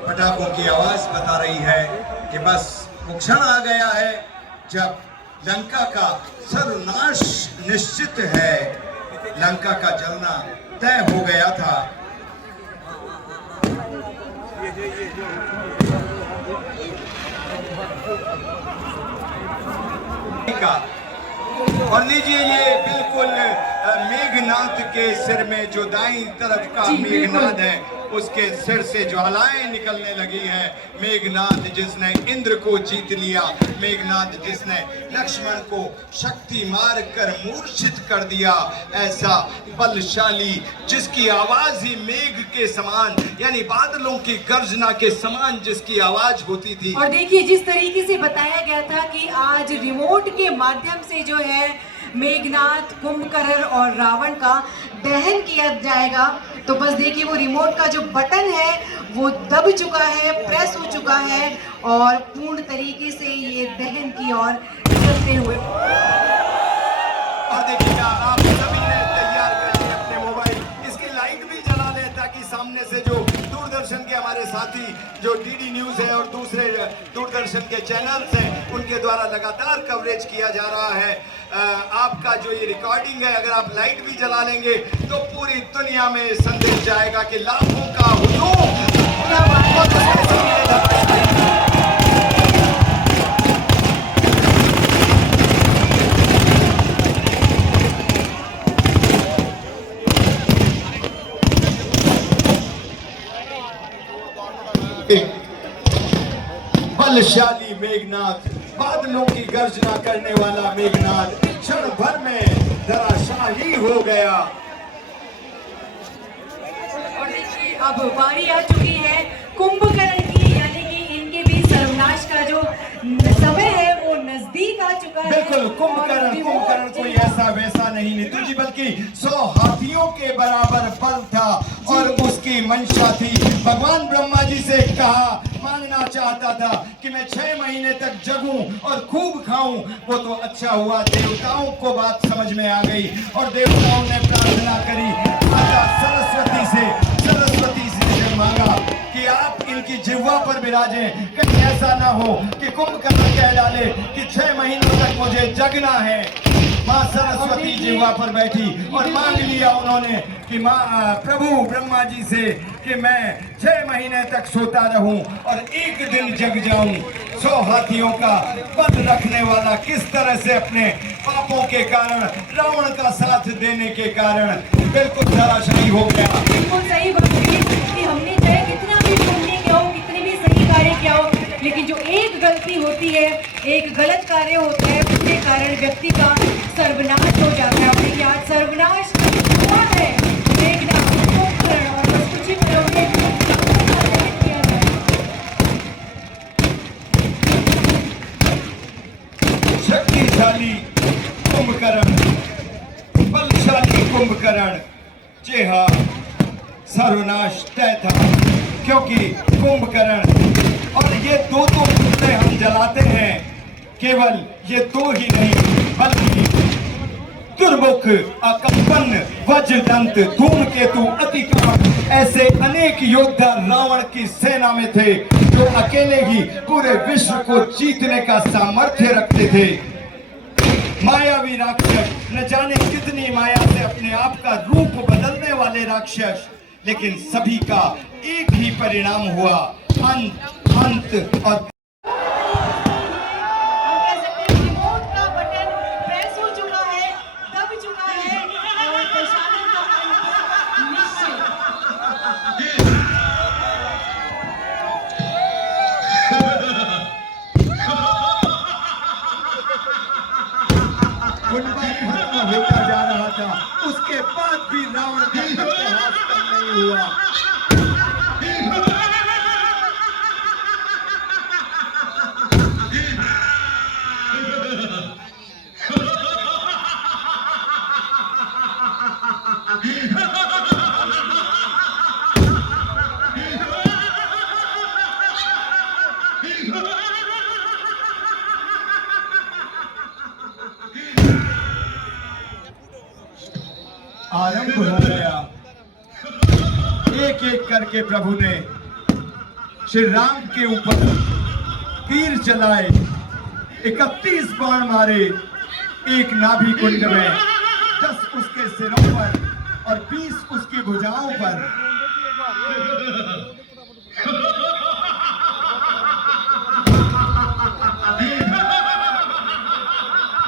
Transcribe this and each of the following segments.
पटाखों की आवाज बता रही है कि बस वो क्षण आ गया है जब लंका का सर्वनाश निश्चित है। लंका का जलना तय हो गया था। और लीजिए ये बिल्कुल मेघनाद के सिर में जो दाईं तरफ का मेघनाद है उसके सिर से ज्वालाएं निकलने लगी है। मेघनाद जिसने इंद्र को जीत लिया, मेघनाद जिसने लक्ष्मण को शक्ति मार कर मूर्छित कर दिया, ऐसा बलशाली जिसकी आवाज ही मेघ के समान यानी बादलों की गर्जना के समान जिसकी आवाज होती थी। और देखिए जिस तरीके से बताया गया था कि आज रिमोट के माध्यम से जो है मेघनाद, कुंभकर्ण और रावण का दहन किया जाएगा, तो बस देखिए वो रिमोट का जो बटन है वो दब चुका है, प्रेस हो चुका है और पूर्ण तरीके से ये दहन की ओर चलते हुए। और देखिएगा आप सभी ने तैयार कर लिए अपने मोबाइल, इसकी लाइट भी जला लें ताकि सामने से जो दूरदर्शन के हमारे साथी जो डीडी न्यूज है और दूसरे दूरदर्शन के चैनल्स हैं उनके द्वारा लगातार कवरेज किया जा रहा है। आपका जो ये रिकॉर्डिंग है अगर आप लाइट भी जला लेंगे तो पूरी दुनिया में संदेश जाएगा कि लाखों का हुजूम। बलशाली मेघनाद, बादलों की गर्जना करने वाला मेघनाद क्षण भर में धराशायी हो गया। और देखिए अब बारी आ चुकी है कुंभकर्ण की, यानी कि इनके भी सर्वनाश का जो समय है वो नजदीक आ चुका है। बिल्कुल, कुंभकर्ण कोई ऐसा वैसा नहीं नीतू जी, बल्कि 100 हाथियों के बराबर बल था और उसकी मंशा थी। भगवान ब्रह्मा जी से कहा, मांगना चाहता था कि मैं 6 महीने तक जगूं और खूब खाऊं। वो तो अच्छा हुआ देवताओं को बात समझ में आ गई और देवताओं ने प्रार्थना करी माता सरस्वती से मांगा कि आप इनकी जिह्वा पर विराजें, कहीं ऐसा ना हो कि कुंभकर्ण कह डाले कि 6 महीनों तक मुझे जगना है। माँ सरस्वती जिह्वा पर बैठी और मांग लिया उन्होंने कि माँ प्रभु ब्रह्मा जी से कि मैं 6 महीने तक सोता रहूं और एक दिन जग जाऊं। 100 हाथियों का वध रखने वाला किस तरह से अपने पापों के कारण, रावण का साथ देने के कारण बिल्कुल धराशायी हो गया। बिल्कुल सही बात है कि हमने चाहे कितना भी पुण्य किया हो, कितने भी सही कार्य किया हो, लेकिन जो एक गलती होती है, एक गलत कार्य होता है, उसके कारण व्यक्ति का सर्वनाश हो जाता है। और देखिए आज सर्वनाश हुआ है मेघनाद, कुंभकर्ण और बस कुछ ही पलों में किया जाए। शक्तिशाली कुंभकर्ण, बलशाली कुंभकर्ण, जी हाँ सर्वनाश तय था, क्योंकि कुंभकर्ण और ये दो पुतले हम जलाते हैं, केवल ये 2 ही नहीं बल्कि दुर्मुख, अकंपन, वज्रदंत, धूमकेतु, अतिकाम, ऐसे अनेक योद्धा रावण की सेना में थे जो अकेले ही पूरे विश्व को जीतने का सामर्थ्य रखते थे। मायावी राक्षस, न जाने कितनी माया से अपने आप का रूप बदलने वाले राक्षस, लेकिन सभी का एक ही परिणाम हुआ, अंत और होता जा रहा था, उसके बाद भी रावण का इतिहास कम नहीं हुआ। आरंभ हो गया। एक एक करके प्रभु ने श्री राम के ऊपर तीर चलाए, 31 बाण मारे एक नाभि कुंड में, 10 उसके सिरों पर और 20 उसकी भुजाओं पर।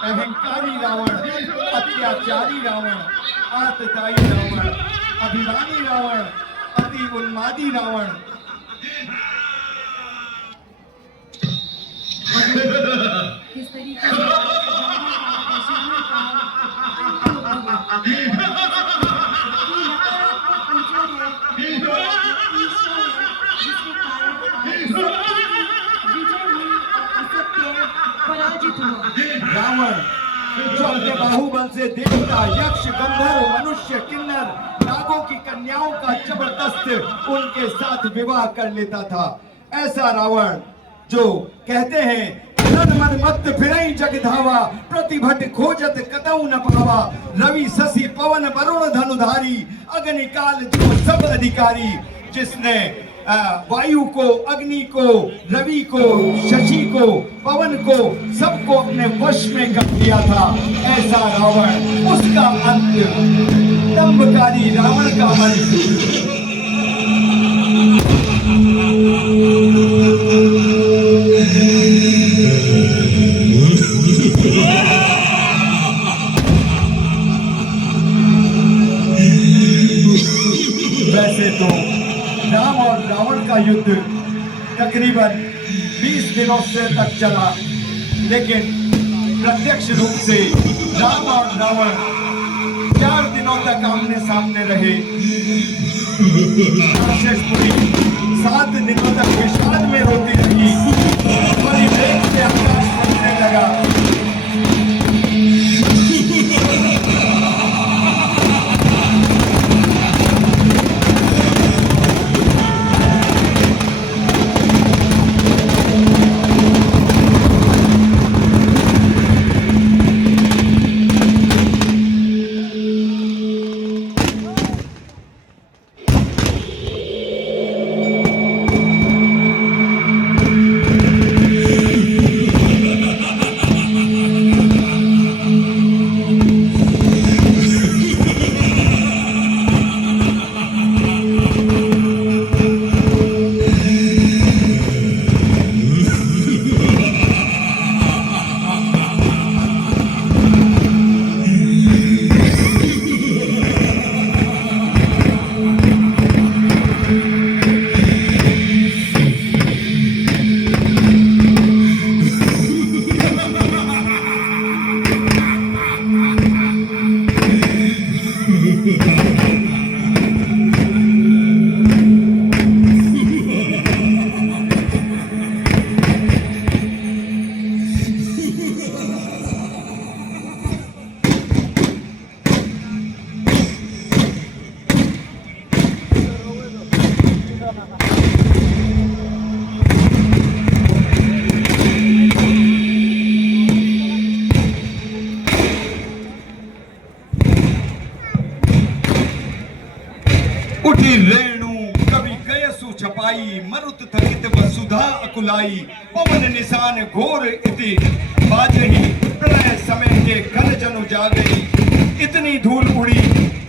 अहंकारी रावण, अत्याचारी रावण, आतताई रावण, अभिमानी रावण, अति उन्मादी रावण। किस तरीके से पराजित हुआ। रावण जो अपने बाहुबल से देवता, यक्ष, गंधर्व, मनुष्य, किन्नर, नागों की कन्याओं का जबरदस्त उनके साथ विवाह कर लेता था, ऐसा रावण जो कहते हैं नन मन मत फिरई जग धावा, प्रतिभट खोजत कतऊ न पावा, रवि शशि पवन वरुण धनुधारी, अग्निकाल जो सब अधिकारी, जिसने वायु को, अग्नि को, रवि को, शशि को, पवन को, सबको अपने वश में कर लिया था, ऐसा रावण। उसका अंत, दंभकारी रावण का अंत। वैसे तो राम और रावण का युद्ध तकरीबन 20 दिनों से तक चला, लेकिन प्रत्यक्ष रूप से राम और रावण 4 दिनों तक आमने सामने रहे। राक्षसपुरी 7 दिनों तक विषाद में रोती रही, बड़ी वेग से आकाश फटने लगा। उठी रेणु कवि गयसु छपाई, मरुत थकित वसुधा अकुलाई, पवन निशान घोर इति बाजही, प्रलय समय के कल जनु जागई, इतनी धूल उड़ी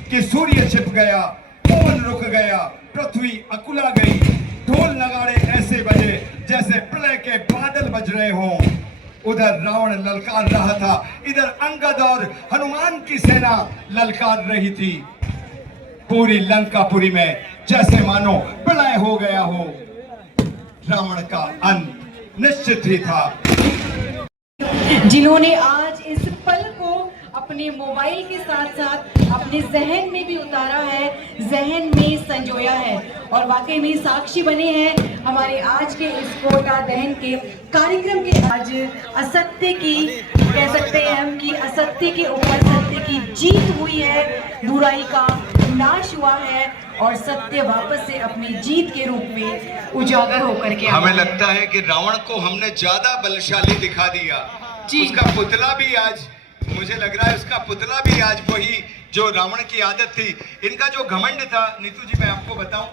कि सूर्य छिप गया, पवन रुक गया, पृथ्वी अकुला गई, ढोल नगाड़े ऐसे बजे जैसे प्रलय के बादल बज रहे हों। उधर रावण ललकार रहा था, इधर अंगद और हनुमान की सेना ललकार रही थी। पूरी लंकापुरी में जैसे मानो प्रलय हो गया हो। रावण का अंत निश्चित ही था। जिन्होंने आज इस पल को अपने मोबाइल के साथ साथ अपने जहन में भी उतारा है, जहन में संजोया है और वाकई में साक्षी बने हैं हमारे आज के इस कोटा दहन के कार्यक्रम के। आज असत्य की कह सकते हैं हम कि असत्य के ऊपर सत्य की जीत हुई है, बुराई का नाश हुआ है और सत्य वापस से अपनी जीत के रूप में उजागर होकर के हमें लगता है कि रावण को हमने ज्यादा बलशाली दिखा दिया। उसका पुतला भी आज, मुझे लग रहा है उसका पुतला भी आज वही जो रावण की आदत थी। इनका जो घमंड था नीतू जी, मैं आपको बताऊं,